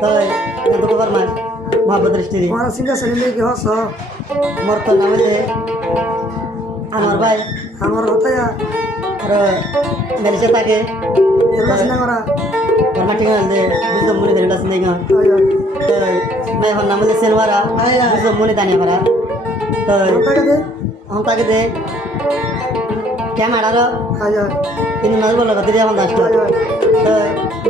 তো এত খবর মার মহাব্বত দৃষ্টি তোমার সিঙ্গা সেলিমে কি হস মোর তো নাম হইলে আমার ভাই আমার হতে আর মেলিসে থাকে এরলা সিনা করা তোর মাটি গেলে বুঝলো মনে করে লাস নেই গা তো मैं এখন নাম হইলে সেনওয়ারা বুঝলো মনে দানি করা তো हम ताके दे क्या मारा इन मल बोला कति dia हम दास्ट तो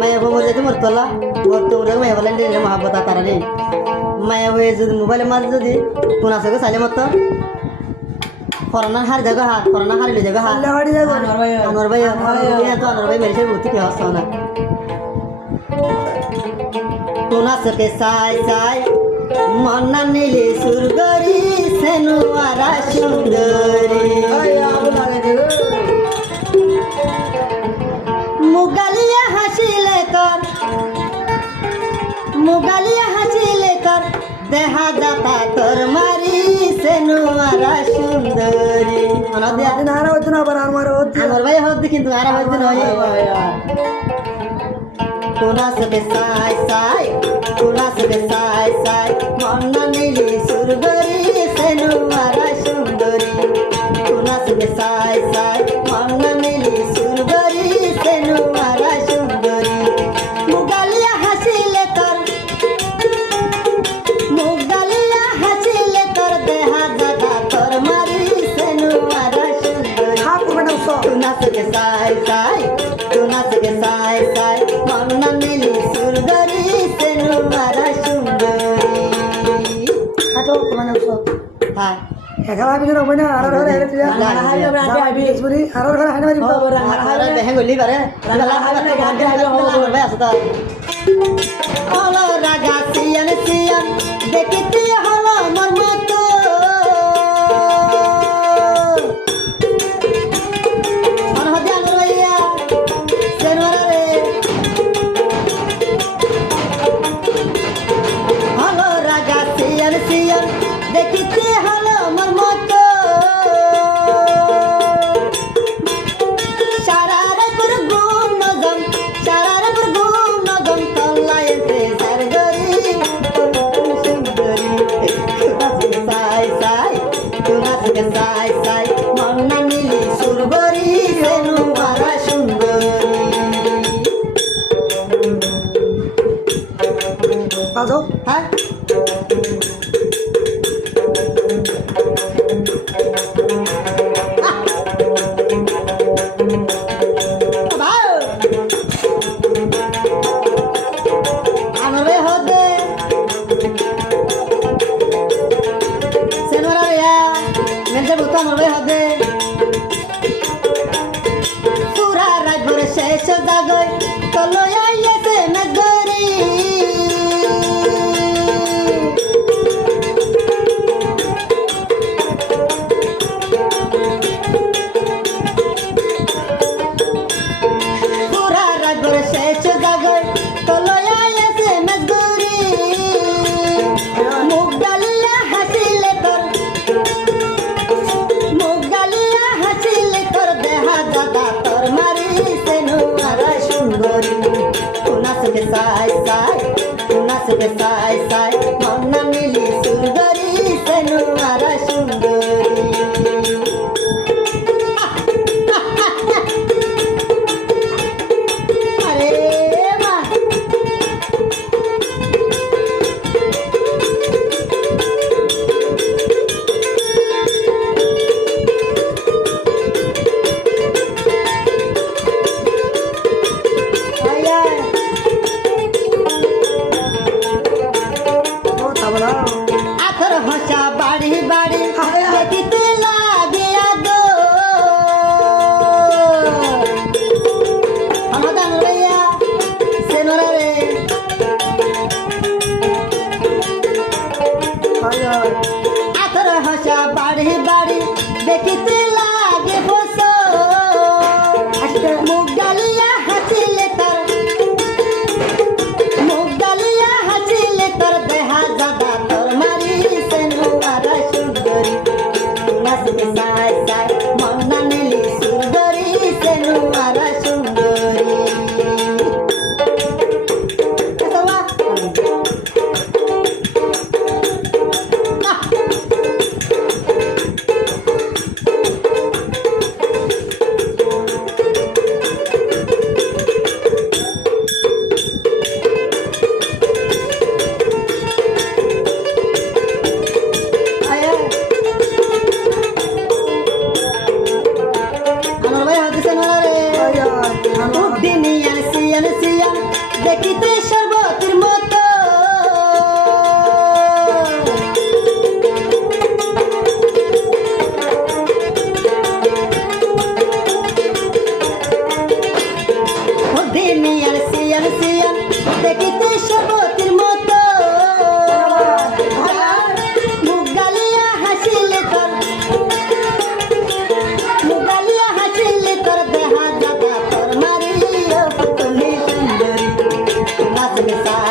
मैं अब बोले तो मरतला वो तो रे मैं बोले ने मोहब्बत तारा रे मैं अब जद मोबाइल मार जदी कोना से साले मत कोरोना हर जगह हाथ कोरोना हर जगह हाथ अनवर भाई ये तो अनवर भाई मेरे से बहुत की हंसता ना कोना से के साई साई मन्ना नीले सुरगरी सेनुवारा सुंदरी मुगालिया हंसी लेकर देहा जाता तोर मारी सेनुवारा सुंदरी नारा होती ना बराबर मारो होती अमर भाई होती किंतु नारा होती नहीं कोना से साई साई कोना से साई साई मन्ना नीली सुरगरी सेनुवारा सुंदरी कोना से साई साई मन्ना नीली सुरगरी सेनुवारा सुंदरी मुगालिया हंसी लेकर देहा जाता तोर मारी सेनुवारा सुंदरी कोना से साई साई कोना से साई साई मन्ना नीली सुरगरी सेनुवारा सुंदरी আচ্ছা মানে हां এখানে আমি না মানে আর ঘরে এসে তুই বিসপুরি আর ঘরে হাইনা মারি আরে বেহে গলি পারে ভাই আসতা ওলো রাগা সিয়ান সিয়ান দেখিতে হলো মোর মতো মন হদি আনর ভাইয়া সেনওয়ারা রে হলো রাগা সিয়ান সিয়ান দেখিতে হলো মোর মতো সারার পুর গুম নদম তল্লায় প্রেসার গরি সুন্দরী সাই সাই সাই সাই মন্না নীলি সুরগরি সেনুয়ারা সুন্দরী আজো হ্যাঁ साई साई मन्ना नीली सुरगरी सेनुवारा सुंदरी अरे माँ নাচবে সাই